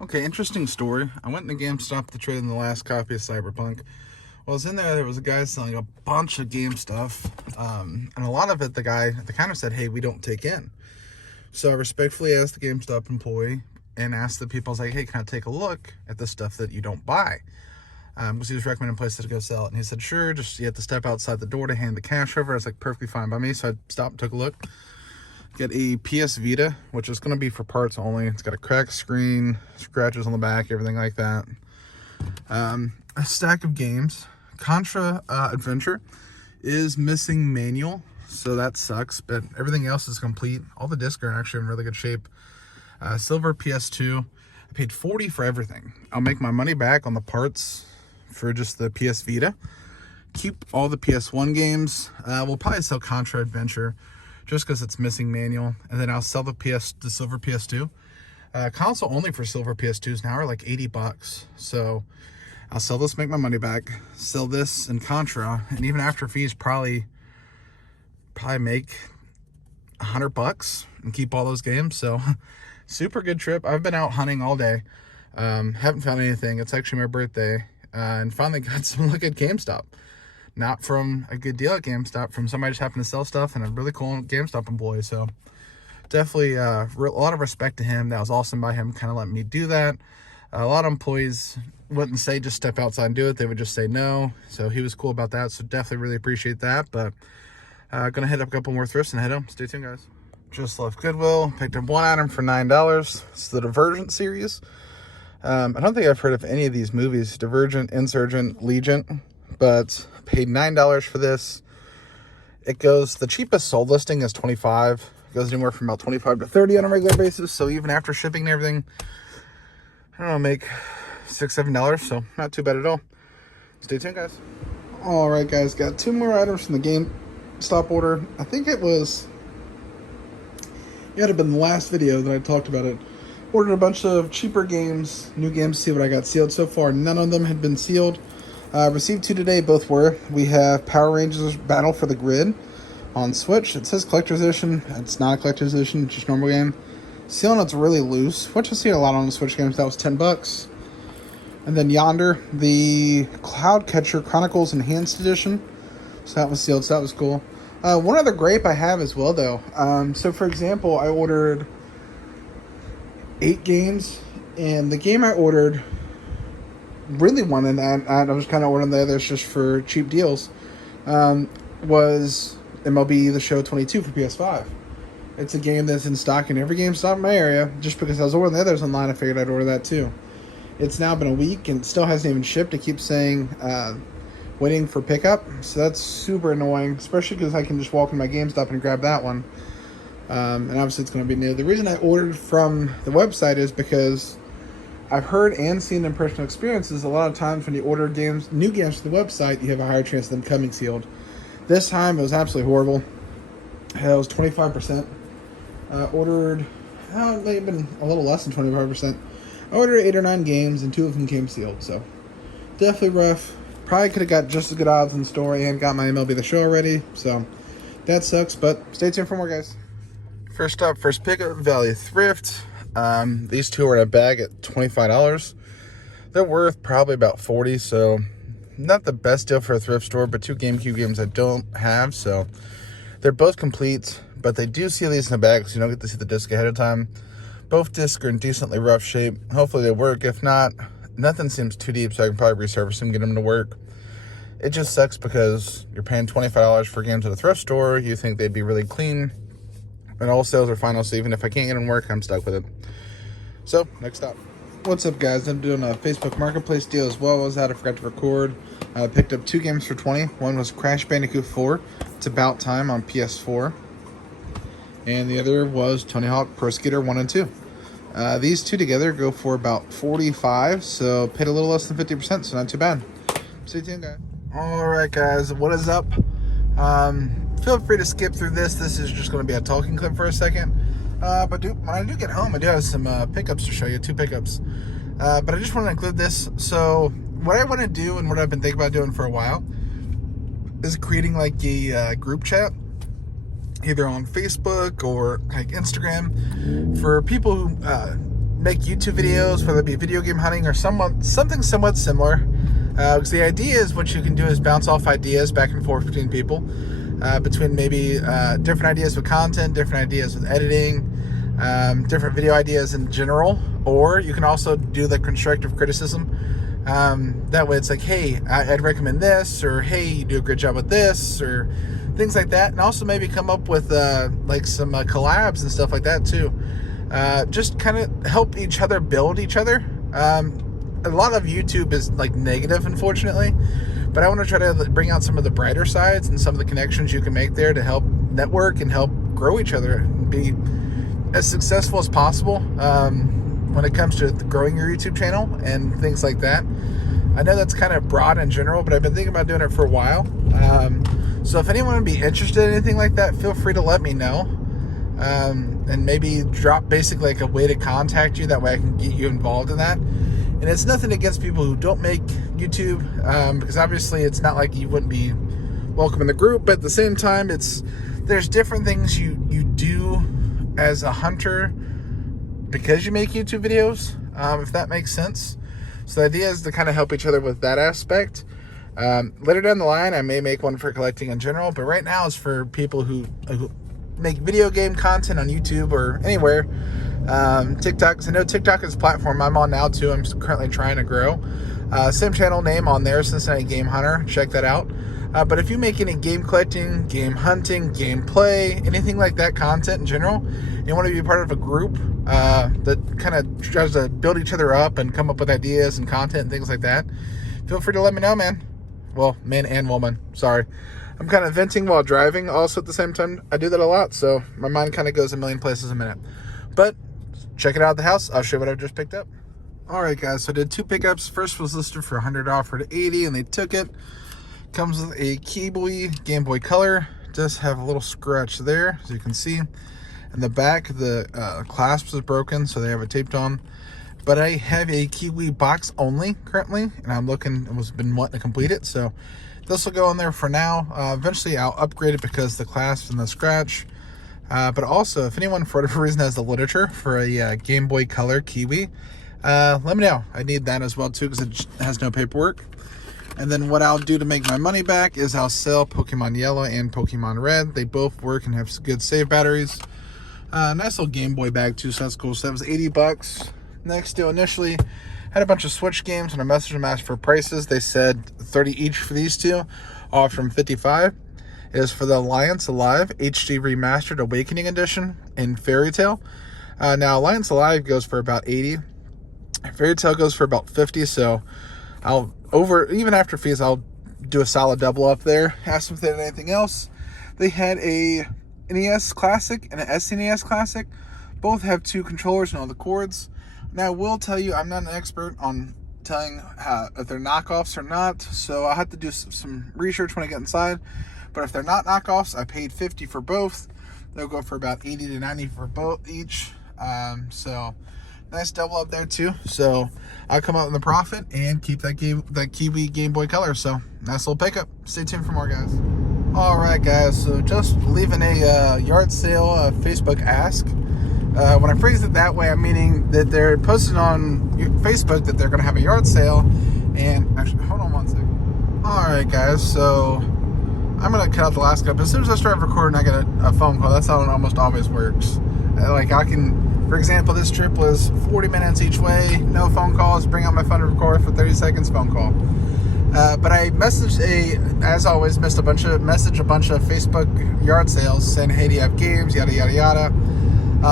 Okay, interesting story. I went into Gamestop to trade in the last copy of Cyberpunk. While I was in there was a guy selling a bunch of game stuff, and a lot of it, the guy at the counter said, "Hey, we don't take in." So I respectfully asked the GameStop employee and asked the people, I was like, "Hey, can I take a look at the stuff that you don't buy?" Because he was recommending places to go sell it, and he said, "Sure, just you have to step outside the door to hand the cash over." I was like, "Perfectly fine by me." So I stopped and took a look. Get a PS Vita, which is going to be for parts only. It's got a cracked screen, scratches on the back, everything like that. A stack of games. Contra Adventure is missing manual, so that sucks, but everything else is complete. All the discs are actually in really good shape. Silver PS2. I paid $40 for everything. I'll make my money back on the parts for just the PS Vita. Keep all the PS1 games. We'll probably sell Contra Adventure just because it's missing manual, and then I'll sell the silver PS2. Console only for silver PS2s now are like $80, so I'll sell this, make my money back, sell this and Contra, and even after fees, probably make $100 and keep all those games. So super good trip. I've been out hunting all day. Haven't found anything. It's actually my birthday, and finally got some look at GameStop. Not from a good deal at GameStop, from somebody just happened to sell stuff and a really cool GameStop employee. So definitely a lot of respect to him. That was awesome by him, kind of letting me do that. A lot of employees wouldn't say just step outside and do it. They would just say no. So he was cool about that. So definitely really appreciate that. But gonna hit up a couple more thrifts and head home. Stay tuned, guys. Just left Goodwill. Picked up one item for $9. It's the Divergent series. I don't think I've heard of any of these movies. Divergent, Insurgent, Legion. But paid $9 for this. It goes, the cheapest sold listing is $25. It goes anywhere from about $25 to $30 on a regular basis. So even after shipping and everything, I don't know, make $6, $7. So not too bad at all. Stay tuned, guys. All right, guys, got two more items from the GameStop order. I think it had been the last video that I talked about it. Ordered a bunch of cheaper games, new games to see what I got sealed so far. None of them had been sealed. Received two today, both were. We have Power Rangers Battle for the Grid on Switch. It says Collector's Edition. It's not a Collector's Edition, it's just a normal game. Seal note's really loose, which I see a lot on the Switch games. That was $10. And then Yonder, the Cloud Catcher Chronicles Enhanced Edition. So that was sealed, so that was cool. One other gripe I have as well, though. So, for example, I ordered 8 games, and the game I ordered really wanted, and I was kind of ordering the others just for cheap deals, was MLB The Show 22 for PS5. It's a game that's in stock in every GameStop in my area. Just because I was ordering the others online, I figured I'd order that too. It's now been a week and still hasn't even shipped. It keeps saying waiting for pickup, so that's super annoying, especially because I can just walk in my GameStop and grab that one. And obviously it's going to be new. The reason I ordered from the website is because I've heard and seen in personal experiences a lot of times when you order new games from the website, you have a higher chance of them coming sealed. This time it was absolutely horrible. It was 25%. Ordered, it may have been a little less than 25%. I ordered 8 or 9 games and 2 of them came sealed, so definitely rough. Probably could have got just as good odds in the store and got my MLB The Show already, so that sucks, but stay tuned for more, guys. First up, first pickup, Value Thrift. These two are in a bag at $25. They're worth probably about $40, so not the best deal for a thrift store, but 2 GameCube games I don't have, so they're both complete, but they do seal these in a bag, so you don't get to see the disc ahead of time. Both discs are in decently rough shape. Hopefully they work. If not, nothing seems too deep, so I can probably resurface them, get them to work. It just sucks because you're paying $25 for games at a thrift store. You think they'd be really clean, and all sales are final, so even if I can't get them to work, I'm stuck with it. So, next up. What's up, guys? I'm doing a Facebook Marketplace deal as well. I forgot to record. I picked up 2 games for $20. One was Crash Bandicoot 4. It's About Time on PS4. And the other was Tony Hawk Pro Skater 1 and 2. These two together go for about $45, so paid a little less than 50%, so not too bad. Stay tuned, guys. Alright, guys, what is up? Feel free to skip through this. This is just going to be a talking clip for a second. But when I do get home, I do have some pickups to show you, 2 pickups. But I just want to include this. So what I want to do and what I've been thinking about doing for a while is creating like a group chat, either on Facebook or like Instagram, for people who make YouTube videos, whether it be video game hunting or something somewhat similar. Because the idea is what you can do is bounce off ideas back and forth between people, between maybe different ideas with content, different ideas with editing, different video ideas in general, or you can also do the constructive criticism. That way it's like, hey, I'd recommend this, or hey, you do a great job with this, or things like that. And also maybe come up with like some collabs and stuff like that too. Just kind of help each other build each other. A lot of YouTube is like negative, unfortunately, but I want to try to bring out some of the brighter sides and some of the connections you can make there to help network and help grow each other and be as successful as possible when it comes to growing your YouTube channel and things like that. I know that's kind of broad in general, but I've been thinking about doing it for a while. So if anyone would be interested in anything like that, feel free to let me know. And maybe drop basically like a way to contact you. That way I can get you involved in that. And it's nothing against people who don't make YouTube, because obviously it's not like you wouldn't be welcome in the group, but at the same time, there's different things you do as a hunter because you make YouTube videos, if that makes sense. So the idea is to kind of help each other with that aspect. Later down the line, I may make one for collecting in general, but right now it's for people who make video game content on YouTube or anywhere. TikTok, because I know TikTok is a platform I'm on now too. I'm currently trying to grow. Same channel name on there, Cincinnati Game Hunter. Check that out. But if you make any game collecting, game hunting, gameplay, anything like that content in general, and you want to be part of a group that kind of tries to build each other up and come up with ideas and content and things like that, feel free to let me know, man. Well, man and woman. Sorry. I'm kind of venting while driving also at the same time. I do that a lot, so my mind kind of goes a million places a minute. But check it out at the house. I'll show you what I've just picked up. All right, guys. So I did two pickups. First was listed for $100, offered $80, and they took it. Comes with a Kiwi Game Boy Color. Does have a little scratch there, as you can see. In the back, the clasp is broken, so they have it taped on. But I have a Kiwi box only currently, and I'm looking. Been wanting to complete it, so this will go in there for now. Eventually, I'll upgrade it because the clasp and the scratch. But also, if anyone for whatever reason has the literature for a Game Boy Color Kiwi, let me know. I need that as well too, because it has no paperwork. And then what I'll do to make my money back is I'll sell Pokemon Yellow and Pokemon Red. They both work and have good save batteries. Nice little Game Boy bag too, so that's cool. So that was $80. Next deal initially had a bunch of Switch games. When I messaged them, asked for prices, they said $30 each for these two, off from $55. It is for the Alliance Alive HD Remastered Awakening Edition in Fairy Tail. Now Alliance Alive goes for about $80. Fairy Tail goes for about $50. So even after fees, I'll do a solid double up there. Ask them if they had anything else. They had a NES Classic and an SNES Classic. Both have two controllers and all the cords. Now I will tell you, I'm not an expert on telling if they're knockoffs or not, so I'll have to do some research when I get inside. But if they're not knockoffs, I paid $50 for both. They'll go for about $80 to $90 for both each. So nice double up there too. So I'll come out in the profit and keep that Kiwi Game Boy Color. So nice little pickup. Stay tuned for more, guys. All right, guys. So just leaving a yard sale Facebook ask. When I phrase it that way, I'm meaning that they're posting on Facebook that they're going to have a yard sale. And actually, hold on one second. All right, guys. So I'm going to cut out the last clip. As soon as I start recording, I get a phone call. That's how it almost always works. Like I can, for example, this trip was 40 minutes each way, no phone calls, bring out my phone to record for 30 seconds, phone call. But I messaged as always, messaged a bunch of Facebook yard sales saying, hey, do you have games, yada, yada, yada.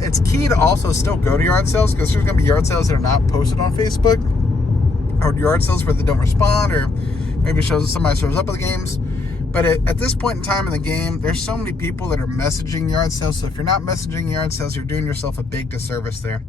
It's key to also still go to yard sales, because there's going to be yard sales that are not posted on Facebook, or yard sales where they don't respond, or maybe somebody shows up with the games. But at this point in time in the game, there's so many people that are messaging yard sales. So if you're not messaging yard sales, you're doing yourself a big disservice there.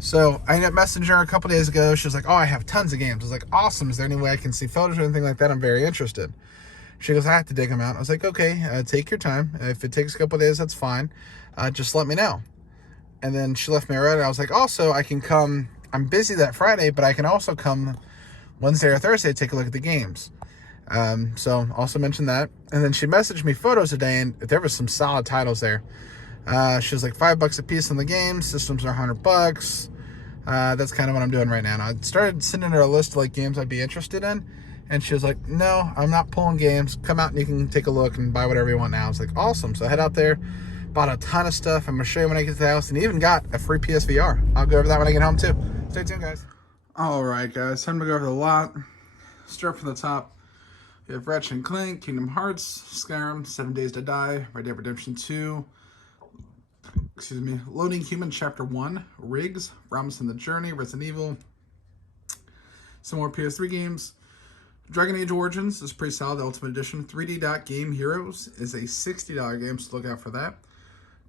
So I ended up messaging her a couple days ago. She was like, oh, I have tons of games. I was like, awesome. Is there any way I can see photos or anything like that? I'm very interested. She goes, I have to dig them out. I was like, okay, take your time. If it takes a couple of days, that's fine. Just let me know. And then she left me already. I was like, also, I can come. I'm busy that Friday, but I can also come Wednesday or Thursday to take a look at the games. So also mentioned that. And then she messaged me photos today, and there was some solid titles there. She was like $5 a piece on the game. Systems are $100. That's kind of what I'm doing right now. I started sending her a list of like games I'd be interested in, and she was like, no, I'm not pulling games. Come out and you can take a look and buy whatever you want now. I was like, awesome. So I head out there, bought a ton of stuff. I'm going to show you when I get to the house, and even got a free PSVR. I'll go over that when I get home too. Stay tuned, guys. All right, guys, time to go over the lot. Start from the top. We have Ratchet and Clank, Kingdom Hearts, Skyrim, 7 Days to Die, Red Dead Redemption 2, Loading Human Chapter 1, Riggs, Robinson the Journey, Resident Evil, some more PS3 games. Dragon Age Origins is pretty solid, the Ultimate Edition. 3D Dot Game Heroes is a $60 game, so look out for that.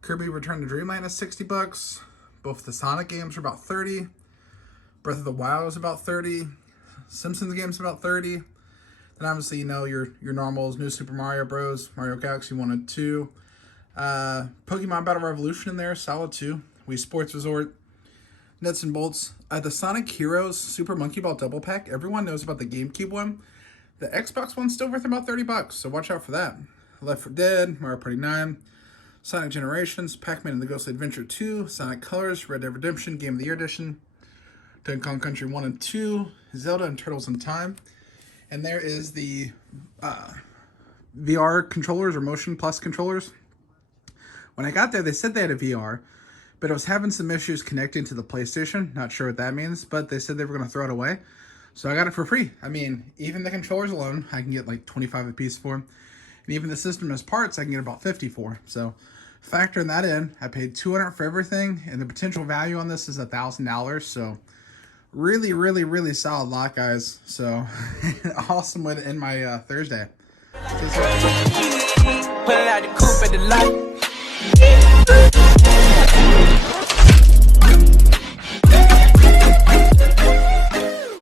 Kirby Return to Dreamland is $60. Both the Sonic games are about $30. Breath of the Wild is about $30. Simpsons games about $30. Then obviously, you know, your normals, New Super Mario Bros., Mario Galaxy 1 and 2. Pokemon Battle Revolution in there, solid too. Wii Sports Resort, Nuts and Bolts. The Sonic Heroes Super Monkey Ball Double Pack. Everyone knows about the GameCube one. The Xbox one's still worth about $30, so watch out for that. Left 4 Dead, Mario Party 9, Sonic Generations, Pac-Man and the Ghostly Adventure 2, Sonic Colors, Red Dead Redemption Game of the Year Edition, Donkey Kong Country 1 and 2, Zelda and Turtles in Time. And there is the VR controllers or Motion Plus controllers. When I got there, they said they had a VR, but it was having some issues connecting to the PlayStation. Not sure what that means, but they said they were going to throw it away. So I got it for free. I mean, even the controllers alone, I can get like 25 a piece for. And even the system as parts, I can get about 50 for. So factoring that in, I paid $200 for everything, and the potential value on this is $1,000. So really, really, really solid lot, guys. So awesome way to end my Thursday. Put it out the coupe at the light.